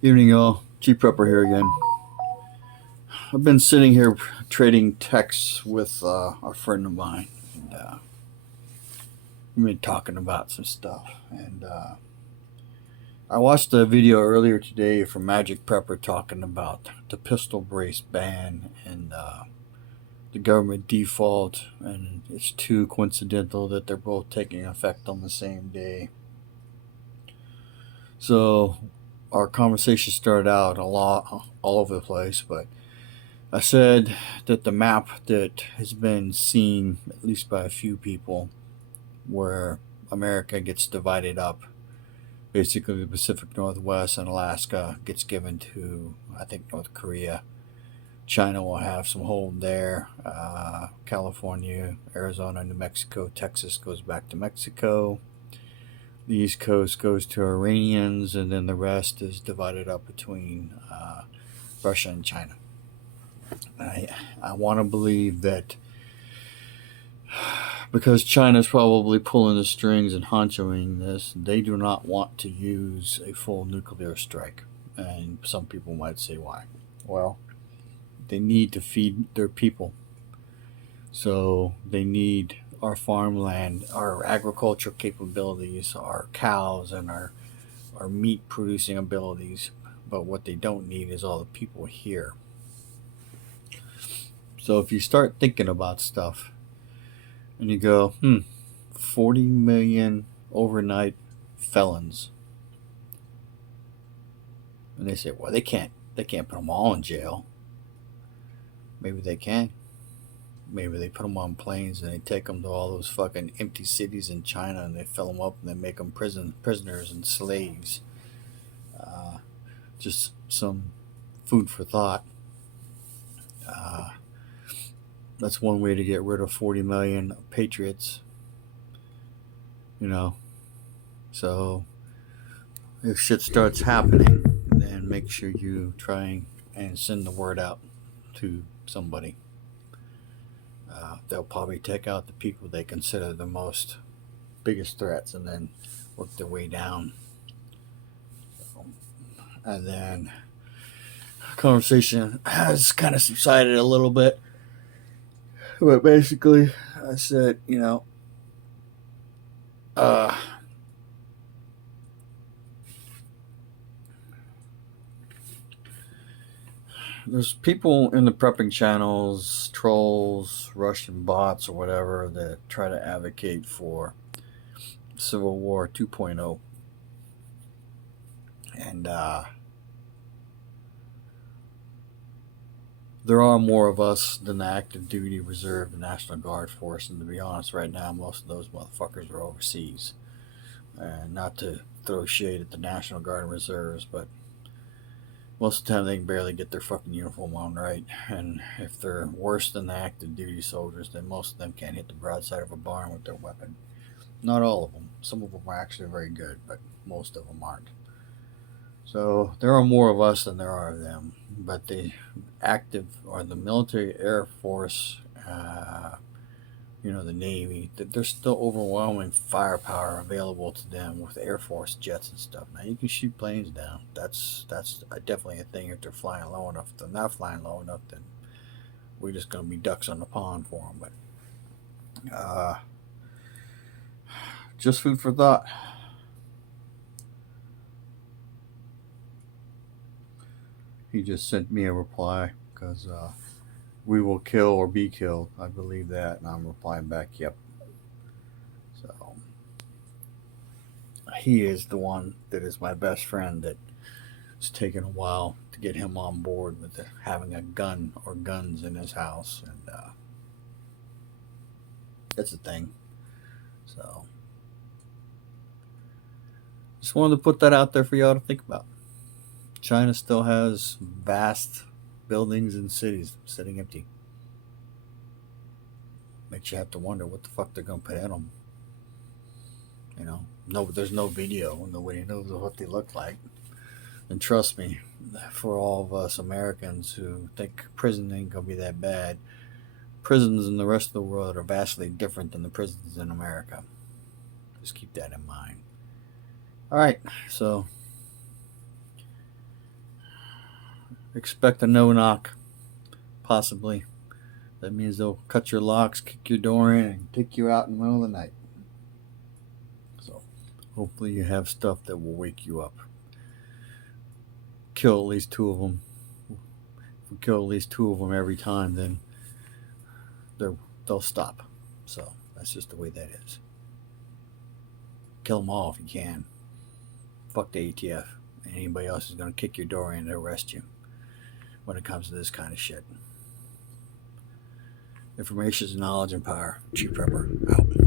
Evening, y'all. G Prepper here again. I've been sitting here trading texts with a friend of mine, and we've been talking about some stuff. And I watched a video earlier today from Magic Prepper talking about the pistol brace ban and the government default, and it's too coincidental that they're both taking effect on the same day. So our conversation started out a lot all over the place, but I said that the map that has been seen, at least by a few people, where America gets divided up, basically the Pacific Northwest and Alaska gets given to, I think, North Korea. China will have some hold there. California, Arizona, New Mexico, Texas goes back to Mexico. The East Coast goes to Iranians, and then the rest is divided up between Russia and China. I, I want to believe that because China's probably pulling the strings and honchoing this, they do not want to use a full nuclear strike. And some people might say, why? Well, they need to feed their people. So they need our farmland, our agricultural capabilities, our cows, and our meat producing abilities. But what they don't need is all the people here. So if you start thinking about stuff and you go, 40 million overnight felons. And they say, well, they can't put them all in jail. Maybe they can. Maybe they put them on planes and they take them to all those fucking empty cities in China and they fill them up and they make them prisoners and slaves. Uh, just some food for thought. Uh, that's one way to get rid of 40 million patriots, you know. So if shit starts happening, then make sure you try and send the word out to somebody. They'll probably take out the people they consider the most biggest threats and then work their way down. And then conversation has kind of subsided a little bit. But basically, I said, uh, there's people in the prepping channels, trolls, Russian bots, or whatever, that try to advocate for Civil War 2.0. And there are more of us than the active duty reserve, the National Guard force. And to be honest, right now, most of those motherfuckers are overseas. And not to throw shade at the National Guard and reserves, but most of the time they can barely get their fucking uniform on right. And if they're worse than the active duty soldiers, then most of them can't hit the broadside of a barn with their weapon. Not all of them. Some of them are actually very good, but most of them aren't. So there are more of us than there are of them. But the active or the military air force, the Navy, that there's still overwhelming firepower available to them with Air Force jets and stuff. Now you can shoot planes down. That's definitely a thing if they're flying low enough. If they're not flying low enough, then we're just going to be ducks on the pond for them. But just food for thought. He just sent me a reply because we will kill or be killed. I believe that, and I'm replying back, yep. So he is the one that is my best friend that it's taken a while to get him on board with having a gun or guns in his house, and that's a thing. So just wanted to put that out there for y'all to think about. China still has vast buildings and cities sitting empty. Makes you have to wonder what the fuck they're gonna put in them. No, there's no video. Nobody knows what they look like. And trust me, for all of us Americans who think prison ain't gonna be that bad, prisons in the rest of the world are vastly different than the prisons in America. Just keep that in mind. All right, so expect a no knock, possibly. That means they'll cut your locks, kick your door in, and take you out in the middle of the night. So hopefully you have stuff that will wake you up. Kill at least two of them. If we kill at least two of them every time, then they'll stop. So that's just the way that is. Kill them all if you can. Fuck the ATF. And anybody else is going to kick your door in and arrest you when it comes to this kind of shit. Information is knowledge and power. Chief Prepper, out.